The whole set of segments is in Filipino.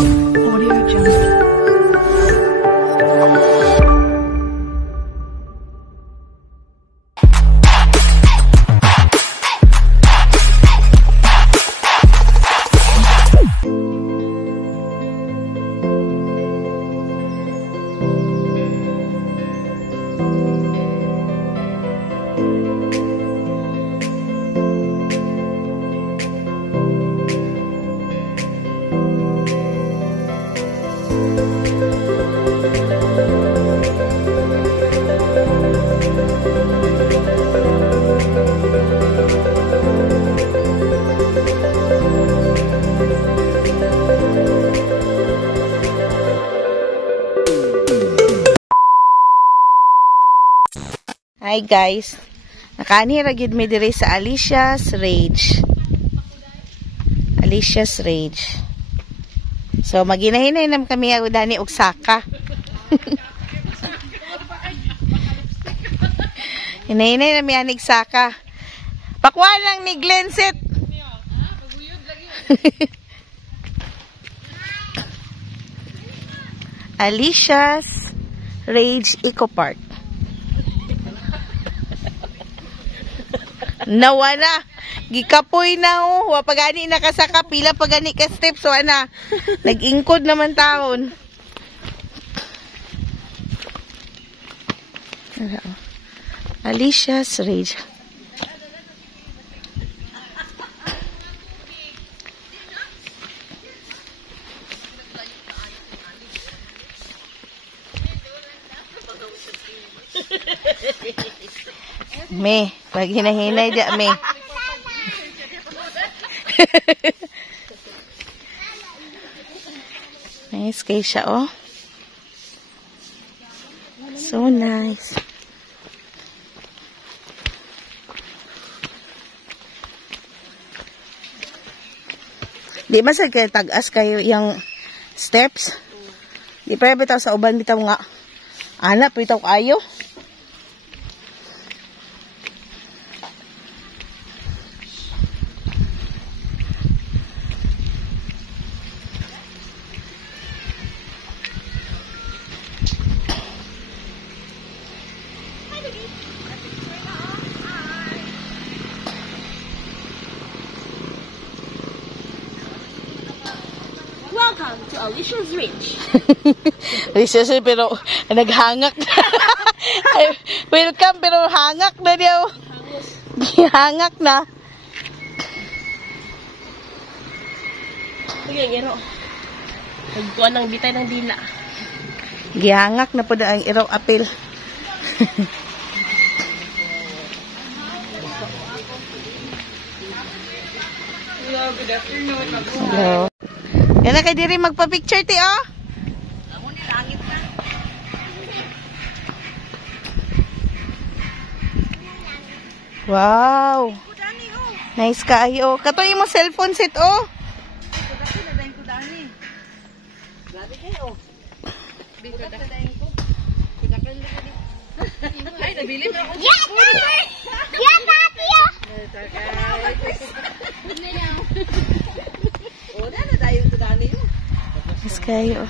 Audio Jungle. Hi guys, nakaanira gid mi diri sa Alicia's Rage. Alicia's Rage. So maginahinay nam kami dani og saka. Hinahinay na mi anig saka. Pakwa lang ni Glenset. Alicia's Rage Eco Park. Nawala. Gikapoy na oh. Wapagani nakasaka. Pila pagani ka steps. So ana. Nag-ingkod naman taon. Alicia's Rage. Me, pag hinahinay dyan, me. Nice kay siya, oh. So nice. Di ba sa kayo tag-as kayo yung steps? Di pa bitaw sa uban bitaw nga. Anak, bitaw kayo. Welcome to Alicia's Rage. Alicia's Rage, pero naghangak na. Welcome, pero hangak na diyo. Hangak na. Sige, gero. Nagkuhan ng bitay ng dila. Gihangak na po na ang iraw apil. Hello, good afternoon. Hello. Yan na kayo diri magpa-picture, ti, oh. Wow. Nice kayo. Katoy mo cellphone set, oh. Ay, nabili mo ako. Yeah, Tati! Yeah, Tati! Nice kayo.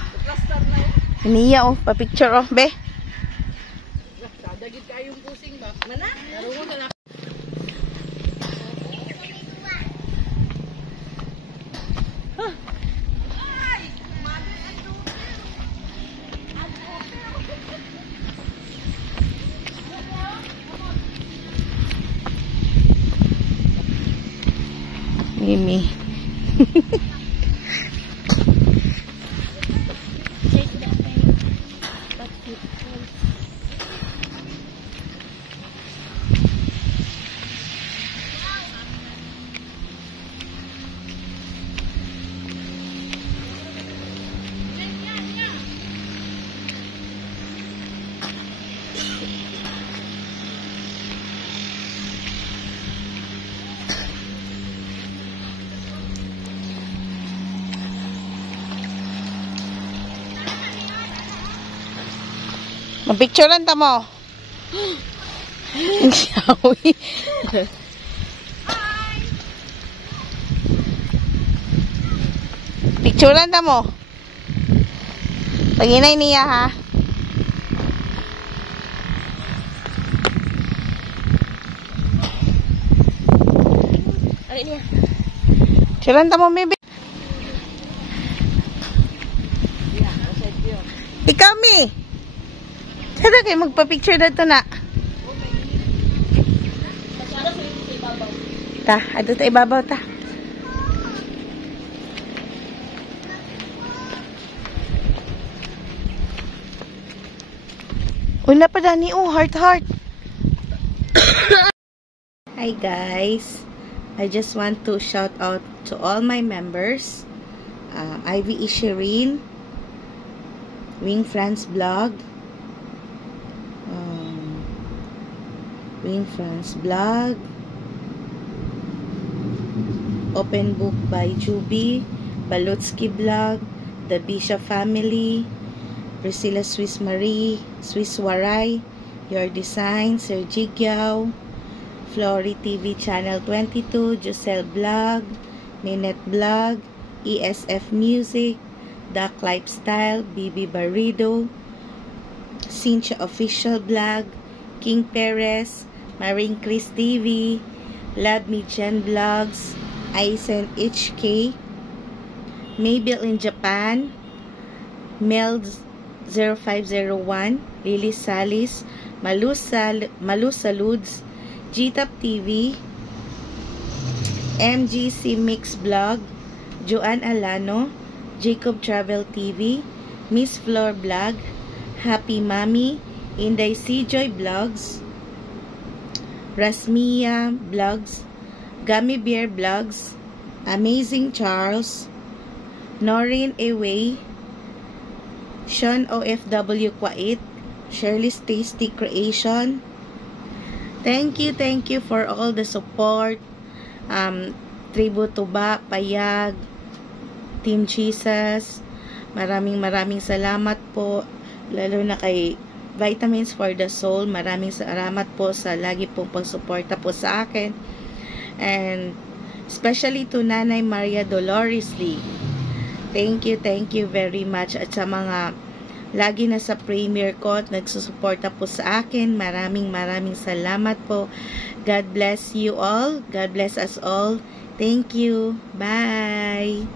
Iniya, oh. Pa-picture, oh. Be. Dadagit kayong pusing ba? Mana? Narungo na lang. Mimi. Mapicturean ta mo. Ang siyawi. Picturean ta mo. Paginay niya ha. Ay niya. Siranta mo, maybe. Ikaw, Mi. Sada kayo magpa-picture na ito na. Ta, ato ta ibabaw ta. Wala pa dani, oh, heart. Hi guys. I just want to shout out to all my members. Ivy Ishirin, Wing France Vlog, Open Book by Juby, Balutsky Vlog, The Bisha Family, Priscilla Swiss Marie, Swiss Waray, Your Design, Sir Jigyao, Flory TV Channel 22, Giselle Vlog, Minette Vlog, ESF Music, Duck Lifestyle, Bibi Barrido, Cynthia Official Vlog, King Perez, Marine Chris TV, Love Me Jen Vlogs, Aisen HK, Mabel in Japan, Mel 0501, Lily Salis, Malusa Ludes, GTAP TV, MGC Mix Vlog, Joanne Alano, Jacob Travel TV, Miss Flor Vlog, Happy Mami, Inday Joy Vlogs, Rasmia Vlogs, Gummy Bear Vlogs, Amazing Charles, Noreen Away, Sean OFW Kwait, Shirley's Tasty Creation. Thank you for all the support. Tribute to Ba, Payag, Team Jesus. Maraming salamat po. Lalo na kay Vitamins for the Soul. Maraming salamat po sa lagi pong pagsuporta po sa akin. And especially to Nanay Maria Dolores Lee. Thank you very much. At sa mga lagi na sa premiere ko at nagsusuporta po sa akin, maraming salamat po. God bless you all. God bless us all. Thank you. Bye.